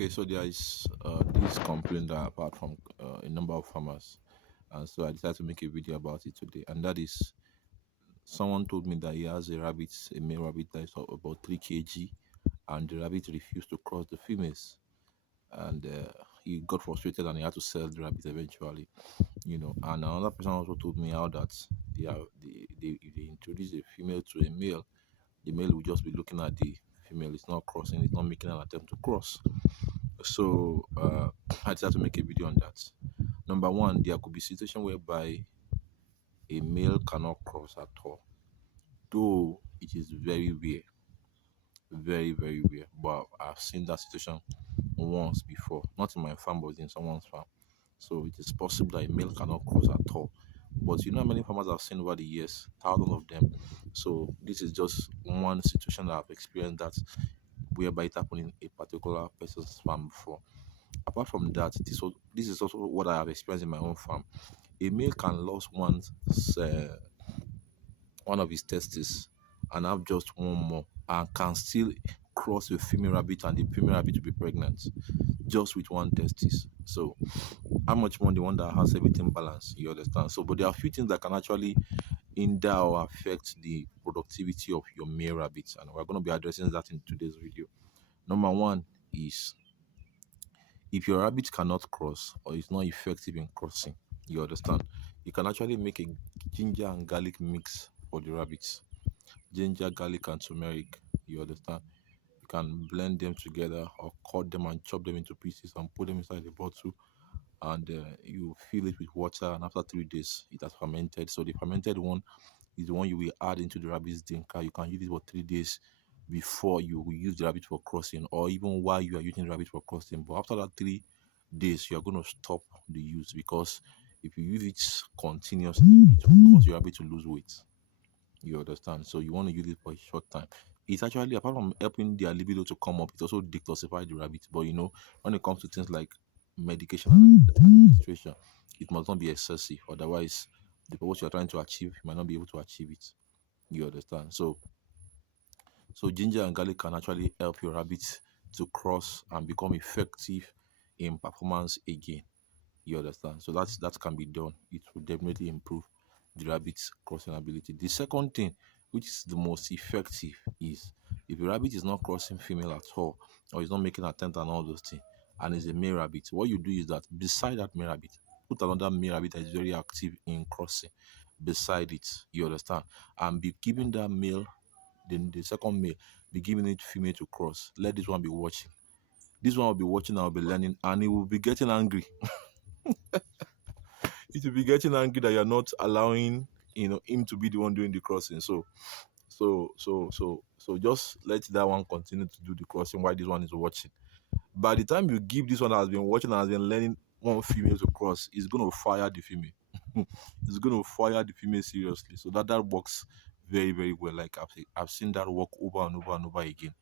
Okay, so there is this complaint that apart from a number of farmers, and so I decided to make a video about it today. And that is, someone told me that he has a rabbit, a male rabbit that is about 3 kg, and the rabbit refused to cross the females, and he got frustrated and he had to sell the rabbit eventually. And another person also told me how that if they introduce a female to a male, the male will just be looking at the female. It's not crossing. It's not making an attempt to cross. So I decided to make a video on that. Number one, there could be situation whereby a male cannot cross at all, though it is very rare, very very rare. But I've seen that situation once before, not in my farm, but in someone's farm. So it is possible that a male cannot cross at all. But you know how many farmers I've seen over the years, thousands of them. So this is just one situation that I've experienced that whereby it happened in a particular person's farm before. Apart from that, this is also what I have experienced in my own farm. A male can lose uh, one of his testes and have just one more, and can still cross a female rabbit and the female rabbit to be pregnant just with one testis. So how much more the one that has everything balanced? You understand? So, but there are a few things that can actually hinder or affect the productivity of your male rabbits, and we're going to be addressing that in today's video. Number one is, if your rabbit cannot cross or is not effective in crossing, you understand, you can actually make a ginger and garlic mix for the rabbits. Ginger, garlic, and turmeric. You understand? You can blend them together or cut them and chop them into pieces and put them inside the bottle, and you fill it with water. And after 3 days, it has fermented. So the fermented one is the one you will add into the rabbit's dinka. You can use it for 3 days before you will use the rabbit for crossing, or even while you are using the rabbit for crossing. But after that 3 days, you are going to stop the use, because if you use it continuously, it will cause your rabbit to lose weight. You understand? So you want to use it for a short time. It's actually, apart from helping their libido to come up, it also detoxifies the rabbit. But when it comes to things like medication and administration, it must not be excessive. Otherwise, the purpose you're trying to achieve, you might not be able to achieve it. You understand? So ginger and garlic can actually help your rabbit to cross and become effective in performance again. You understand? So that can be done. It will definitely improve the rabbit's crossing ability. The second thing, which is the most effective, is if a rabbit is not crossing female at all, or is not making attempt and all those things, and is a male rabbit, what you do is that beside that male rabbit, put another male rabbit that is very active in crossing beside it. You understand? And be giving that male, the second male, be giving it female to cross. Let this one be watching. This one will be watching and will be learning, and he will be getting angry. It will be getting angry that you're not allowing him to be the one doing the crossing. So just let that one continue to do the crossing while this one is watching. By the time you give this one that has been watching and has been learning one female to cross, it's going to fire the female. It's going to fire the female seriously. So that works very very well. Like I've seen that work over and over and over again.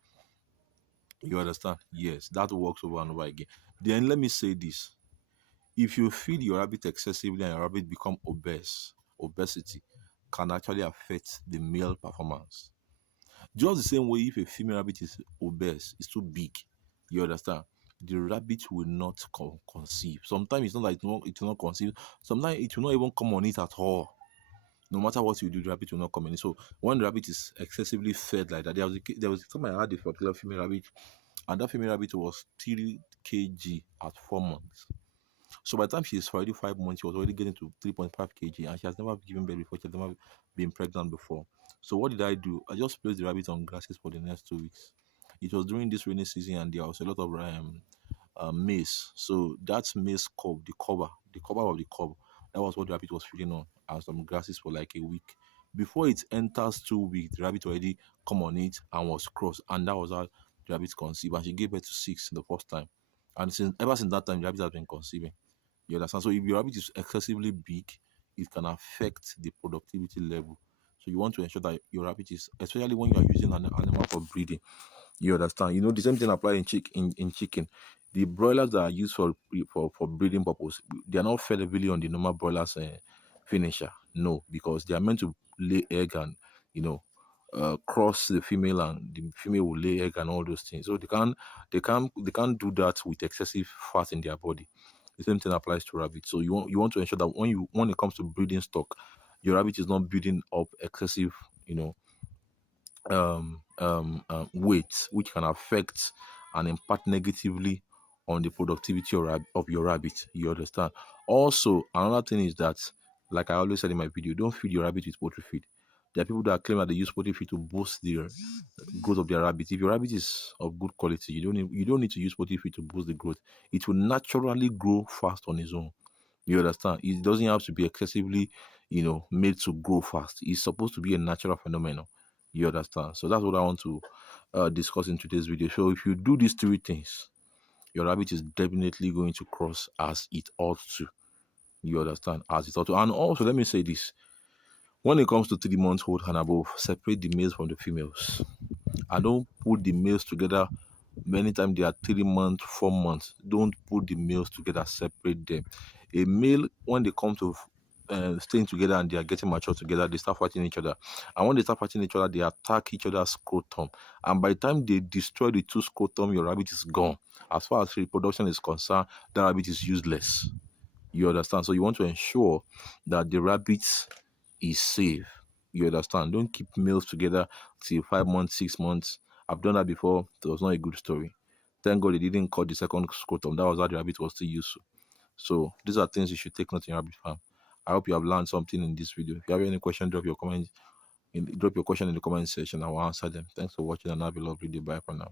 You understand? Yes, that works over and over again. Then let me say this: if you feed your rabbit excessively and your rabbit become obesity can actually affect the male performance. Just the same way, if a female rabbit is obese, it's too big, you understand, the rabbit will not conceive. Sometimes it's not like it will not conceive. Sometimes it will not even come on it at all. No matter what you do, the rabbit will not come in. So when the rabbit is excessively fed like that, there was a time I had a particular female rabbit, and that female rabbit was 3 kg at 4 months. So by the time she is already 5 months, she was already getting to 3.5 kg, and she has never given birth before. She has never been pregnant before. So what did I do? I just placed the rabbit on grasses for the next 2 weeks. It was during this rainy season, and there was a lot of maize. So that's maize cob, the cover of the cob. That was what the rabbit was feeding on, and some grasses for like a week. Before it enters 2 weeks, the rabbit already come on it and was cross, and that was how the rabbit conceived. And she gave birth to 6 the first time. And ever since that time, the rabbit has been conceiving. You understand? So if your rabbit is excessively big, it can affect the productivity level. So you want to ensure that your rabbit is, especially when you are using an animal for breeding. You understand? The same thing applies in chicken. The broilers that are used for breeding purpose, they are not fed heavily on the normal broilers finisher. No, because they are meant to lay egg and you know cross the female, and the female will lay egg and all those things. So they can't do that with excessive fat in their body. The same thing applies to rabbits. So you want to ensure that when it comes to breeding stock, your rabbit is not building up excessive, you know, weight, which can affect and impact negatively on the productivity of your rabbit. You understand? Also, another thing is that, like I always said in my video, don't feed your rabbit with poultry feed. There are people that claim that they use poultry feed to boost the growth of their rabbit. If your rabbit is of good quality, you don't need to use poultry feed to boost the growth. It will naturally grow fast on its own. You understand? It doesn't have to be excessively, made to grow fast. It's supposed to be a natural phenomenon. You understand? So that's what I want to discuss in today's video. So if you do these three things, your rabbit is definitely going to cross as it ought to. You understand? As it ought to. And also, let me say this. When it comes to 3 months old and above, separate the males from the females. And don't put the males together many times they are 3 months, 4 months. Don't put the males together, separate them. A male, when they come to staying together and they are getting mature together, they start fighting each other. And when they start fighting each other, they attack each other's scrotum. And by the time they destroy the two scrotum, your rabbit is gone. As far as reproduction is concerned, that rabbit is useless. You understand? So you want to ensure that the rabbit is safe. You understand? Don't keep males together till 5 months, 6 months. I've done that before. It was not a good story. Thank God they didn't cut the second scrotum. That was how the rabbit was still useful. So these are things you should take note in your rabbit farm. I hope you have learned something in this video. If you have any question, drop your question in the comment section. I will answer them. Thanks for watching and have a lovely day. Bye for now.